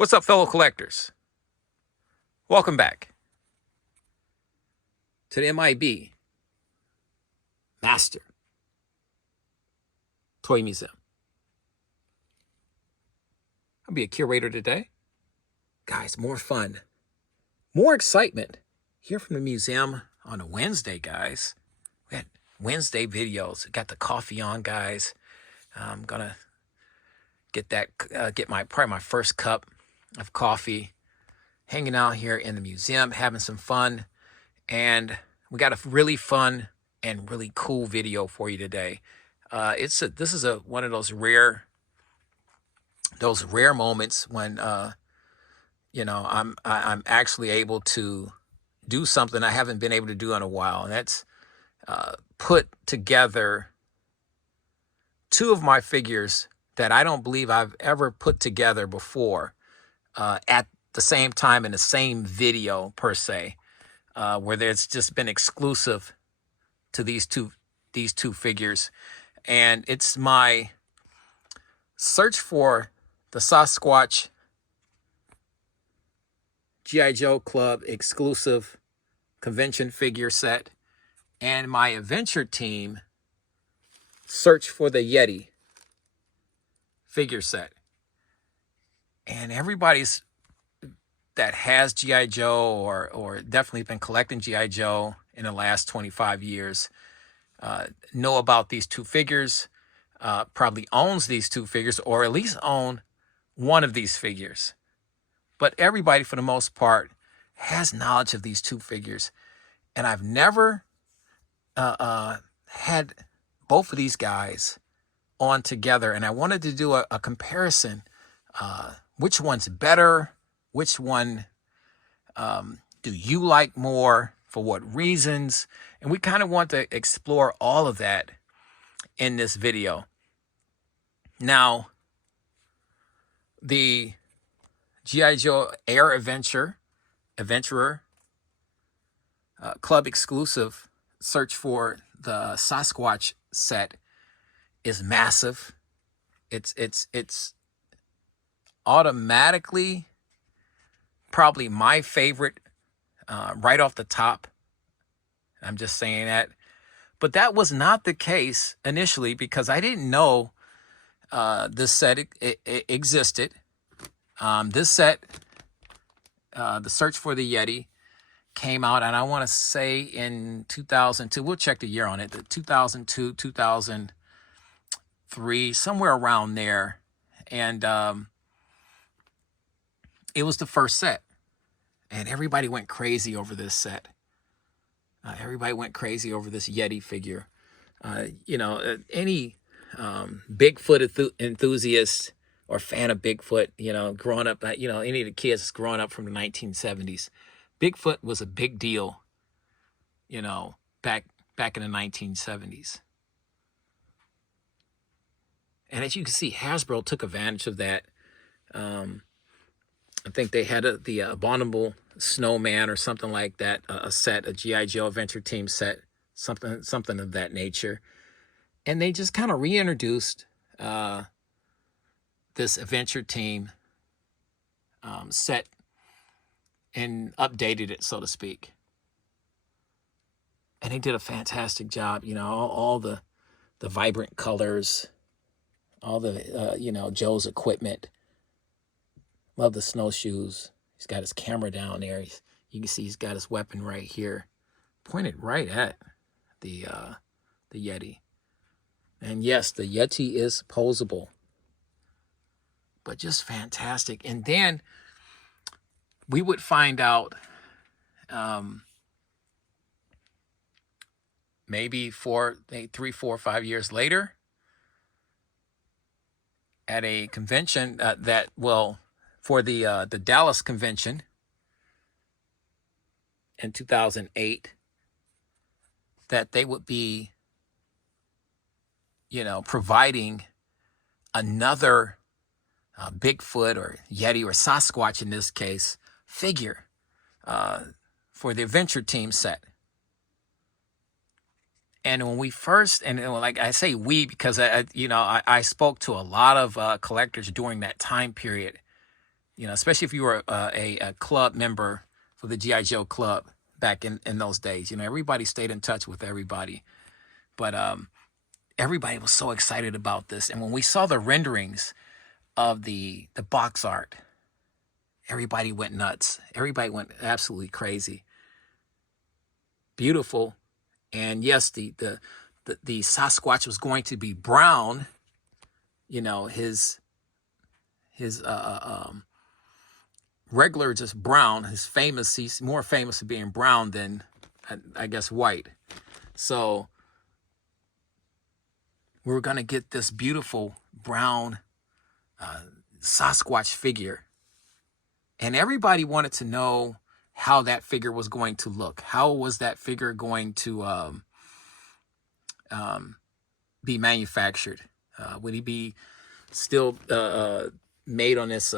What's up, fellow collectors? Welcome back to the M.I.B. Master Toy Museum. I'll be a curator today. Guys, more fun, more excitement here from the museum on a Wednesday, guys. We had Wednesday videos. Got the coffee on, guys. I'm gonna get probably my first cup of coffee, hanging out here in the museum, having some fun. And we got a really fun and really cool video for you today. This is one of those rare moments when I'm actually able to do something I haven't been able to do in a while, and that's put together two of my figures that I don't believe I've ever put together before at the same time in the same video per se, where there's just been exclusive to these two figures. And it's my search for the Sasquatch G.I. Joe Club exclusive convention figure set, and my adventure team search for the Yeti figure set. And everybody's that has G.I. Joe or definitely been collecting G.I. Joe in the last 25 years know about these two figures, probably owns these two figures, or at least own one of these figures. But everybody, for the most part, has knowledge of these two figures. And I've never had both of these guys on together. And I wanted to do a comparison. Which one's better? Which one do you like more? For what reasons? And we kind of want to explore all of that in this video. Now, the G.I. Joe Air Adventurer Club exclusive search for the Sasquatch set is massive. It's automatically probably my favorite right off the top. I'm just saying that. But that was not the case initially because I didn't know this set existed. This set, the search for the Yeti, came out, and I want to say in 2002. We'll check the year on it. 2002, 2003, somewhere around there. And it was the first set. And everybody went crazy over this set. Everybody went crazy over this Yeti figure. Any Bigfoot enthusiast or fan of Bigfoot, growing up, any of the kids growing up from the 1970s, Bigfoot was a big deal, back in the 1970s. And as you can see, Hasbro took advantage of that. I think they had the Abominable Snowman or something like that, a set, a G.I. Joe Adventure Team set, something of that nature. And they just kind of reintroduced this Adventure Team set and updated it, so to speak. And they did a fantastic job, all the vibrant colors, all the, Joe's equipment. Love the snowshoes. He's got his camera down there. You can see he's got his weapon right here, pointed right at the Yeti. And yes, the Yeti is posable, but just fantastic. And then we would find out maybe 3, 4, 5 years later at a convention for the Dallas convention in 2008, that they would be, providing another Bigfoot or Yeti or Sasquatch in this case figure for the Adventure Team set. And when we first, and like I say we because I spoke to a lot of collectors during that time period. You know, especially if you were a club member for the G.I. Joe club back in those days. You know, everybody stayed in touch with everybody. But everybody was so excited about this. And when we saw the renderings of the box art, everybody went nuts. Everybody went absolutely crazy. Beautiful. And yes, the Sasquatch was going to be brown. You know, his regular just brown. He's more famous for being brown than, I guess, white. So we were going to get this beautiful brown Sasquatch figure. And everybody wanted to know how that figure was going to look. How was that figure going to be manufactured? Would he be still made on this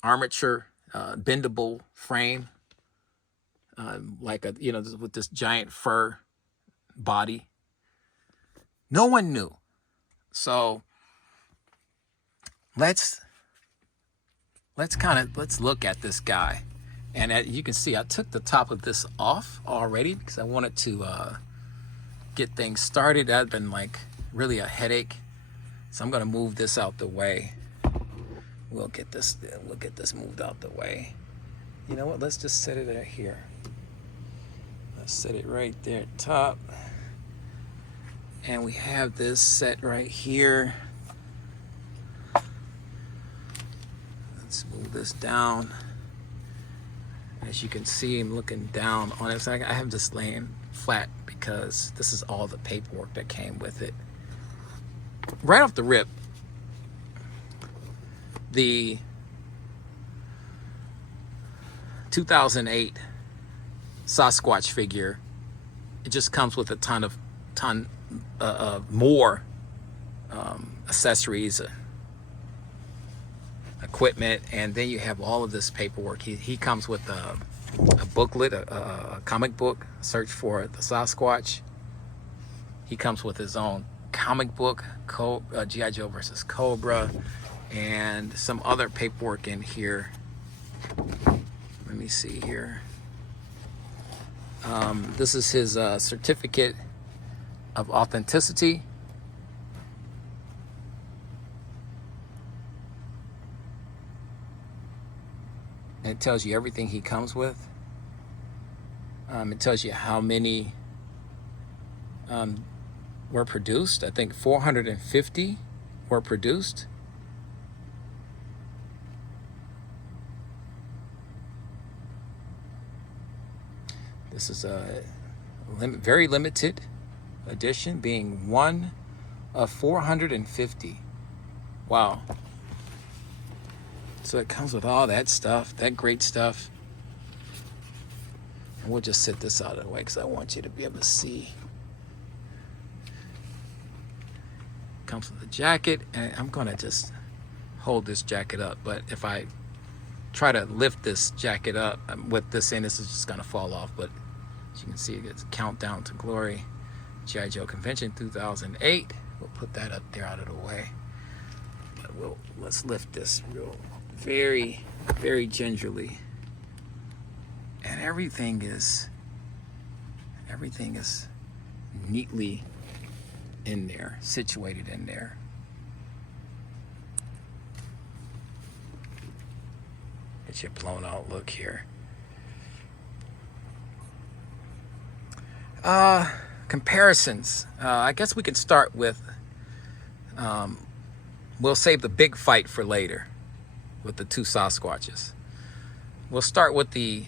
armature bendable frame, like a, you know, with this giant fur body? No one knew. So let's look at this guy. And you can see I took the top of this off already because I wanted to get things started. That had been like really a headache. So I'm gonna move this out the way. We'll get this moved out the way. You know what? Let's just set it right here. Let's set it right there at top. And we have this set right here. Let's move this down. As you can see, I'm looking down on it. So I have this laying flat because this is all the paperwork that came with it. Right off the rip, the 2008 Sasquatch figure, it just comes with a ton more accessories, equipment, and then you have all of this paperwork. He comes with a booklet, a comic book, Search for the Sasquatch. He comes with his own comic book, G.I. Joe versus Cobra, and some other paperwork in here. Let me see here. This is his certificate of authenticity. And it tells you everything he comes with. It tells you how many were produced. I think 450 were produced. This is a very limited edition, being one of 450. Wow. So it comes with all that stuff, that great stuff. And we'll just sit this out of the way because I want you to be able to see. Comes with a jacket, and I'm gonna just hold this jacket up, but if I try to lift this jacket up with this in, this is just gonna fall off. But as you can see, it's Countdown to Glory, G.I. Joe Convention 2008. We'll put that up there out of the way. But let's lift this very, very gingerly. And everything is neatly in there, situated in there. It's your blown out look here. Comparisons. I guess we could start with, we'll save the big fight for later with the two Sasquatches. We'll start with the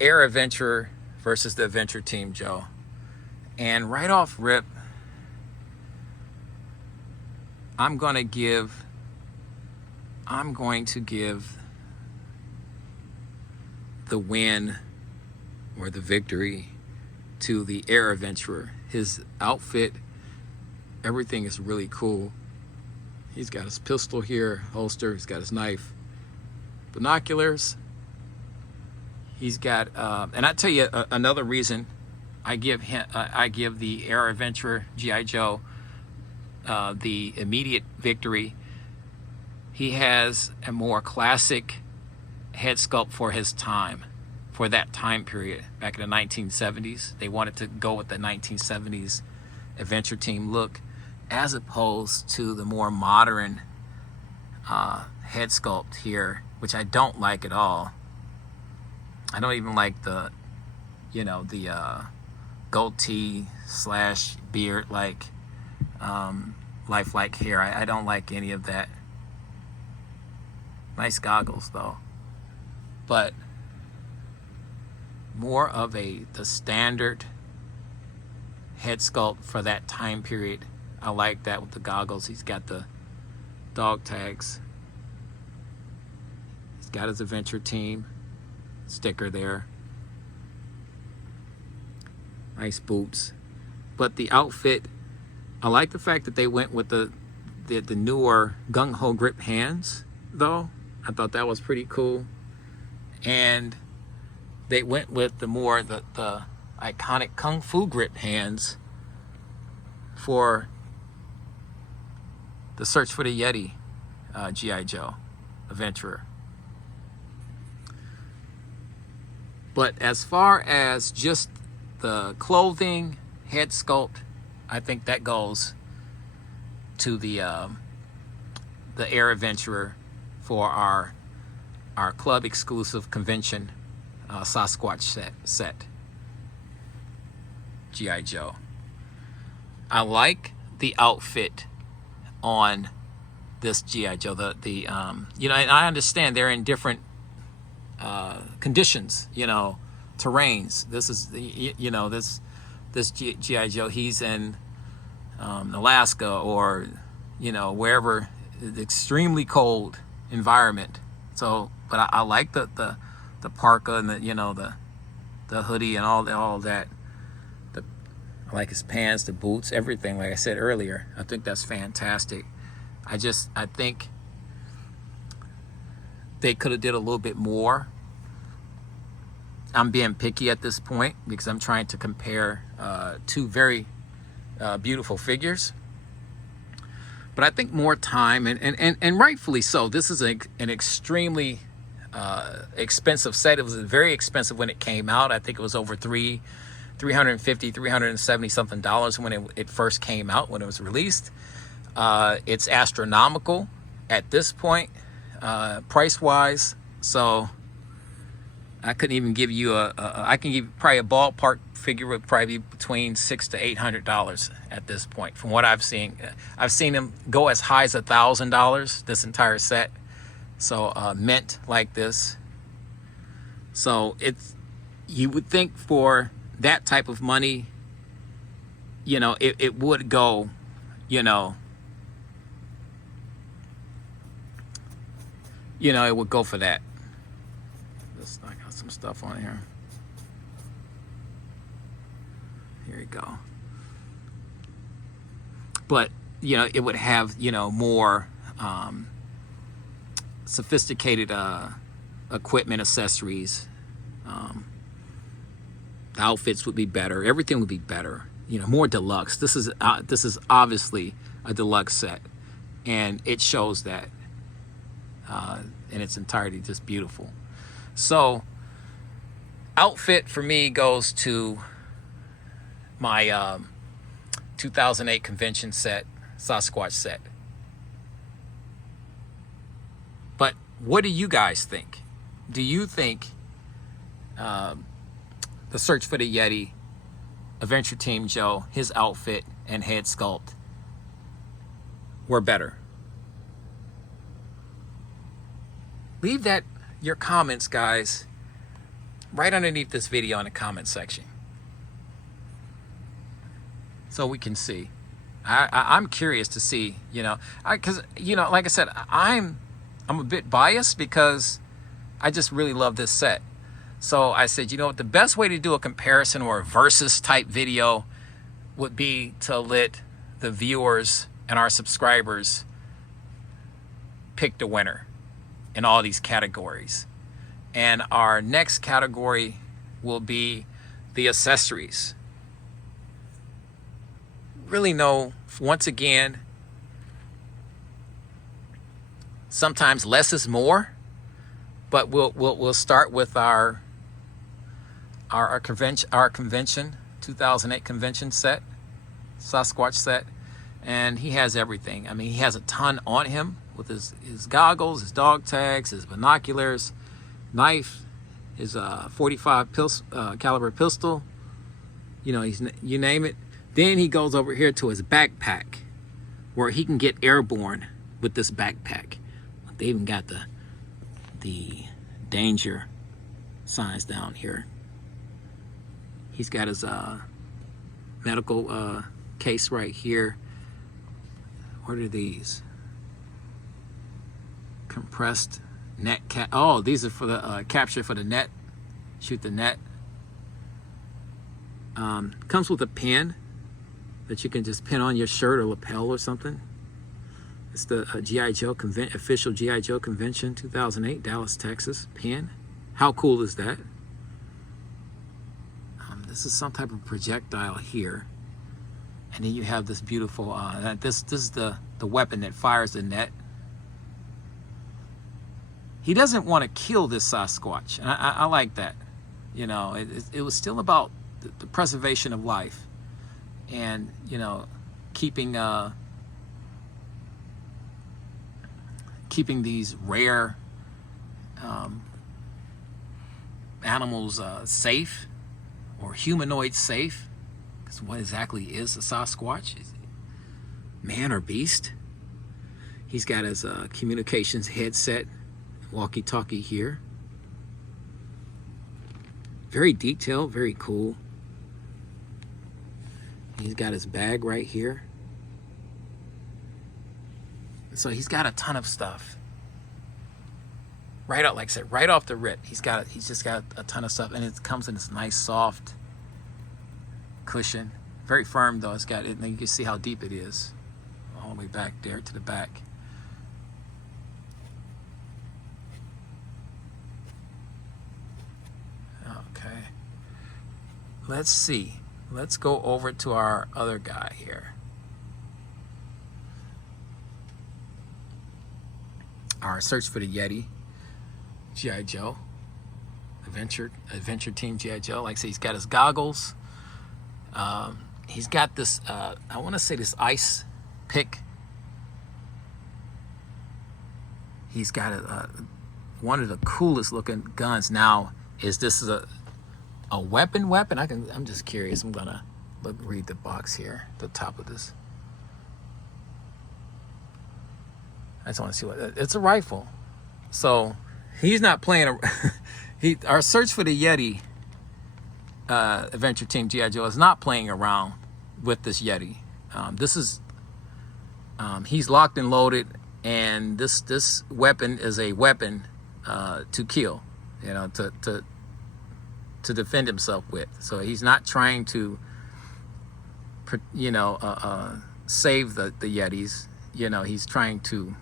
Air Adventurer versus the Adventure Team Joe. And right off rip, I'm going to give the win or the victory to the Air Adventurer. His outfit, everything is really cool. He's got his pistol here, holster, he's got his knife, binoculars. He's got, and I tell you another reason I give the Air Adventurer G.I. Joe the immediate victory. he has a more classic head sculpt for his time, for that time period back in the 1970s. They wanted to go with the 1970s adventure team look, as opposed to the more modern head sculpt here, which I don't like at all. I don't even like the, you know, the goatee slash beard like lifelike hair. I don't like any of that. Nice goggles though, but more of the standard head sculpt for that time period. I like that with the goggles. He's got the dog tags. He's got his adventure team sticker there. Nice boots. But the outfit, I like the fact that they went with the newer gung-ho grip hands though. I thought that was pretty cool. And they went with the more the iconic kung fu grip hands for the Search for the Yeti G.I. Joe Adventurer. But as far as just the clothing, head sculpt, I think that goes to the Air Adventurer for our club exclusive convention Sasquatch set G.I. Joe. I like the outfit on this G.I. Joe. The you know, and I understand they're in different conditions, you know, terrains. This is you know, this G.I. Joe, he's in Alaska, or you know, wherever, the extremely cold environment. So, but I like the parka and the, you know, the hoodie and all that. I like his pants, the boots, everything. Like I said earlier, I think that's fantastic. I think they could have did a little bit more. I'm being picky at this point because I'm trying to compare two very beautiful figures. But I think more time, and rightfully so. This is an extremely expensive set. It was very expensive when it came out. I think it was over $350, $370 something when it first came out, when it was released. It's astronomical at this point, price wise. So I couldn't even give you I can give probably a ballpark figure would probably be between $600 to $800 at this point. From what I've seen them go as high as $1,000, this entire set. So mint like this. So it's, you would think for that type of money, you know, it would go, you know, it would go for that. I got some stuff on here. Here you go. But, you know, it would have, you know, more sophisticated equipment, accessories. The outfits would be better. Everything would be better. You know, more deluxe. This is obviously a deluxe set, and it shows that in its entirety. Just beautiful. So, outfit for me goes to my 2008 convention set, Sasquatch set. But what do you guys think? Do you think the Search for the Yeti Adventure Team Joe, his outfit and head sculpt were better? Leave your comments, guys, right underneath this video in the comment section, so we can see. I'm curious to see, you know, because, you know, like I said, I'm a bit biased because I just really love this set. So I said, you know what, the best way to do a comparison or a versus type video would be to let the viewers and our subscribers pick the winner in all these categories. And our next category will be the accessories. Really no, once again, Sometimes less is more, but we'll start with our convention 2008 convention set, Sasquatch set, and he has everything. I mean, he has a ton on him with his goggles, his dog tags, his binoculars, knife, his 45 caliber pistol. You know, you name it. Then he goes over here to his backpack, where he can get airborne with this backpack. They even got the danger signs down here. He's got his medical case right here. What are these? Compressed net cap. Oh, these are for the capture for the net. Shoot the net. Comes with a pin that you can just pin on your shirt or lapel or something. It's the G.I. Joe official G.I. Joe convention 2008, Dallas, Texas pin. How cool is that? This is some type of projectile here, and then you have this beautiful. This is the weapon that fires the net. He doesn't want to kill this Sasquatch, and I like that. You know, it was still about the preservation of life, and you know, keeping these rare animals safe, or humanoid safe. Because what exactly is a Sasquatch? Is it man or beast? He's got his communications headset, walkie-talkie here. Very detailed, very cool. He's got his bag right here. So he's got a ton of stuff. Right out, like I said, right off the rip, he's just got a ton of stuff, and it comes in this nice soft cushion. Very firm though. It's got it, and you can see how deep it is, all the way back there to the back. Okay. Let's see. Let's go over to our other guy here. Our search for the Yeti, G.I. Joe, adventure team G.I. Joe. Like I say, he's got his goggles. He's got this, I want to say this ice pick. He's got one of the coolest looking guns. Now, is this a weapon? I'm just curious. I'm gonna read the box here, the top of this. I just want to see what it's a rifle. So he's not playing our search for the Yeti adventure team G.I. Joe is not playing around with this Yeti. This is he's locked and loaded, and this weapon is a weapon to kill, you know, to defend himself with. So he's not trying to, you know, save the Yetis. You know, he's trying to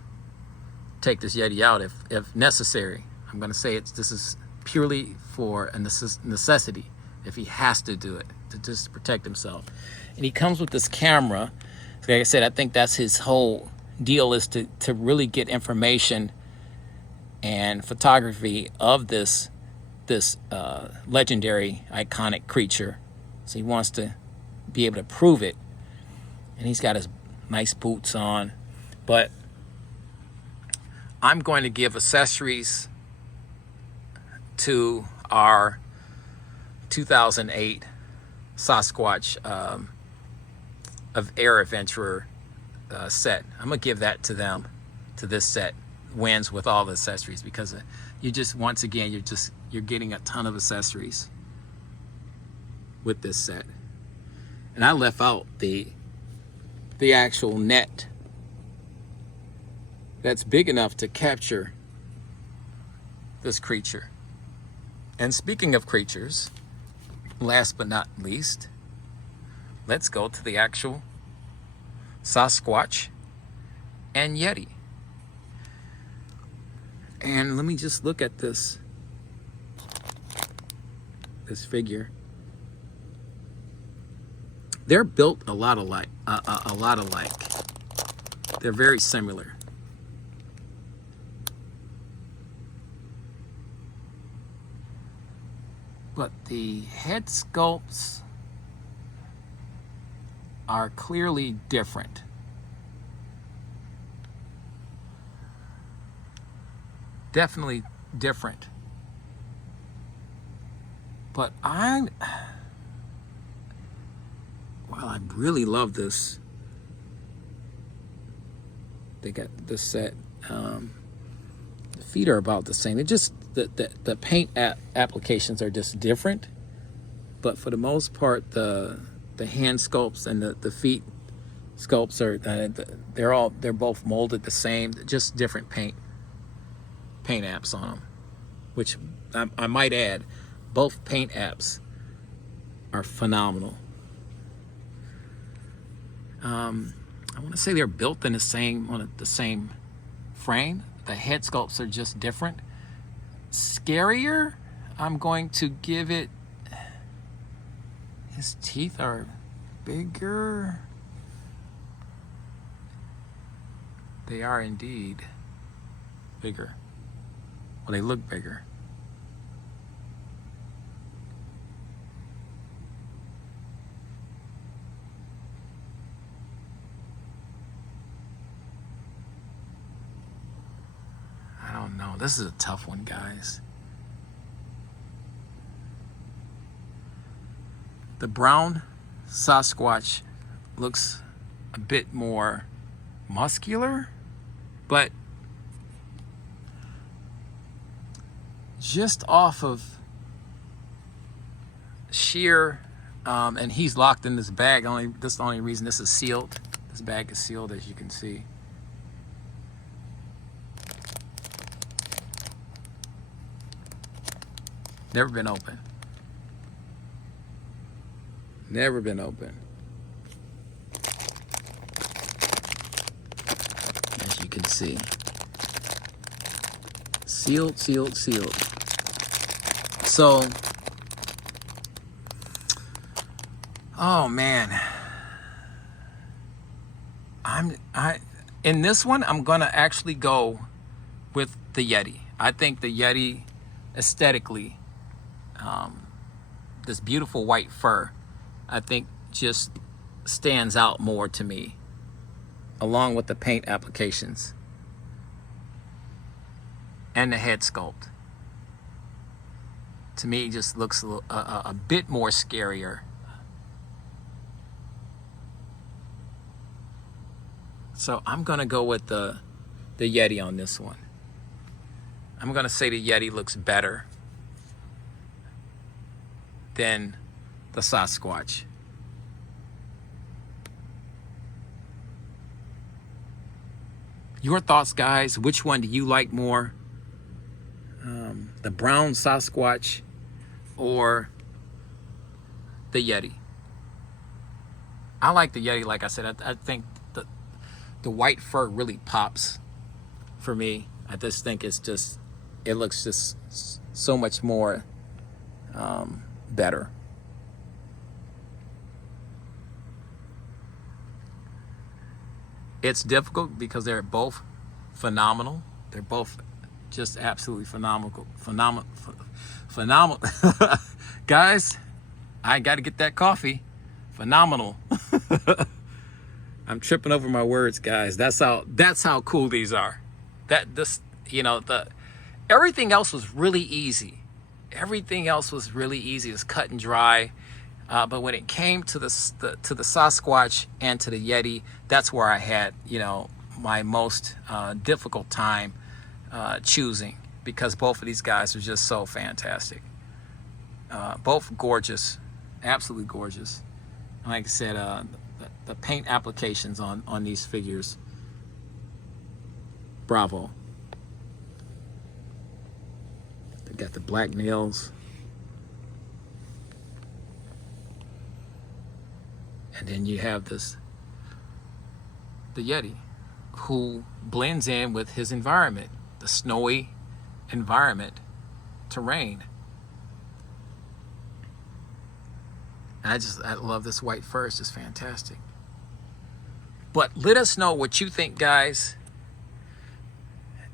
take this Yeti out if necessary. I'm going to say this is purely for a necessity, if he has to do it, to just protect himself. And he comes with this camera. Like I said, I think that's his whole deal, is to really get information and photography of this legendary, iconic creature. So he wants to be able to prove it. And he's got his nice boots on. But I'm going to give accessories to our 2008 Sasquatch of Air Adventurer set. I'm going to give that to them, to this set. Wins with all the accessories, because you just, once again, you're getting a ton of accessories with this set. And I left out the actual net that's big enough to capture this creature. And speaking of creatures, last but not least, let's go to the actual Sasquatch and Yeti. And let me just look at this figure. They're built a lot alike. They're very similar. but the head sculpts are clearly different. Definitely different. But I really love this. They got this set. The feet are about the same. It just the paint applications are just different. But for the most part, the hand sculpts and the feet sculpts are they're both molded the same. Just different paint apps on them. Which I might add, both paint apps are phenomenal. I want to say they're built in the same frame. The head sculpts are just different. Scarier, I'm going to give it. His teeth are bigger. They are indeed bigger. Well, they look bigger. I don't know. This is a tough one, guys. The brown Sasquatch looks a bit more muscular, but just off of sheer, and he's locked in this bag. That's the only reason this is sealed. This bag is sealed, as you can see. Never been open. Never been open. As you can see. Sealed, sealed, sealed. So, oh man. In this one, I'm gonna actually go with the Yeti. I think the Yeti aesthetically, this beautiful white fur, I think just stands out more to me, along with the paint applications and the head sculpt. To me, it just looks a bit more scarier. So I'm gonna go with the Yeti on this one. I'm gonna say the Yeti looks better than the Sasquatch. Your thoughts, guys? Which one do you like more? The brown Sasquatch or the Yeti? I like the Yeti, like I said. I think the white fur really pops for me. I just think it looks just so much more better. It's difficult because they're both phenomenal. They're both just absolutely phenomenal. Phenomenal. Guys, I got to get that coffee. Phenomenal. I'm tripping over my words, guys. That's how cool these are. Everything else was really easy. Everything else was really easy. It's cut and dry. But when it came to the Sasquatch and to the Yeti, that's where I had, my most difficult time choosing, because both of these guys are just so fantastic. Both gorgeous, absolutely gorgeous. And like I said, the paint applications on these figures, bravo. They got the black nails. And then you have the Yeti, who blends in with his environment, the snowy environment, terrain. And I love this white fur. It's just fantastic. But let us know what you think, guys.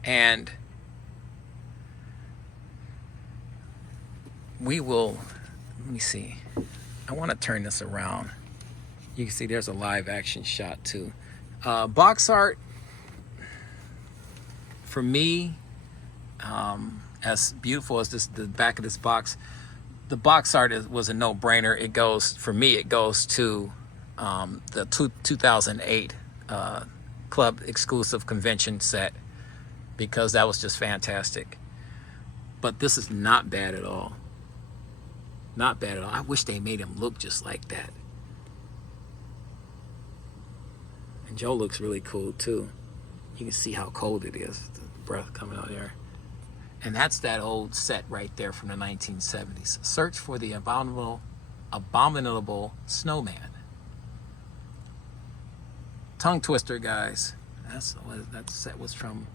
And we will, let me see. I want to turn this around. You can see there's a live action shot too. Box art, for me, as beautiful as the back of this box, the box art was a no-brainer. It goes, for me, it goes to the 2008 club exclusive convention set, because that was just fantastic. But this is not bad at all. Not bad at all. I wish they made him look just like that. And Joe looks really cool too. You can see how cold it is. The breath coming out there. And that's that old set right there from the 1970s. Search for the abominable snowman. Tongue twister, guys. That set was from,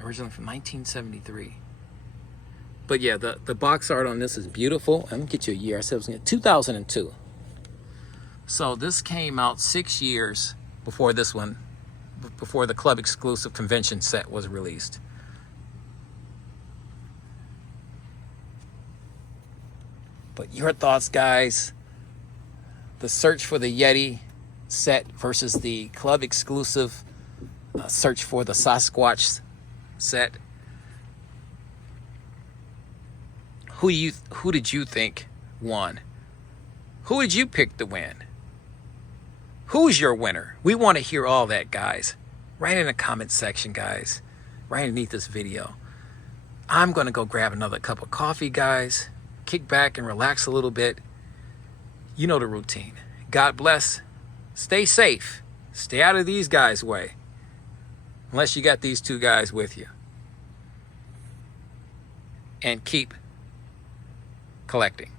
originally from 1973. But yeah, the box art on this is beautiful. Let me get you a year. I said it was in 2002. So this came out 6 years before this one, before the club exclusive convention set was released. But your thoughts, guys? The search for the Yeti set versus the club exclusive search for the Sasquatch set. Who did you think won? Who did you pick to win? Who's your winner? We want to hear all that, guys. Write in the comment section, guys. Right underneath this video. I'm going to go grab another cup of coffee, guys. Kick back and relax a little bit. You know the routine. God bless. Stay safe. Stay out of these guys' way. Unless you got these two guys with you. And keep collecting.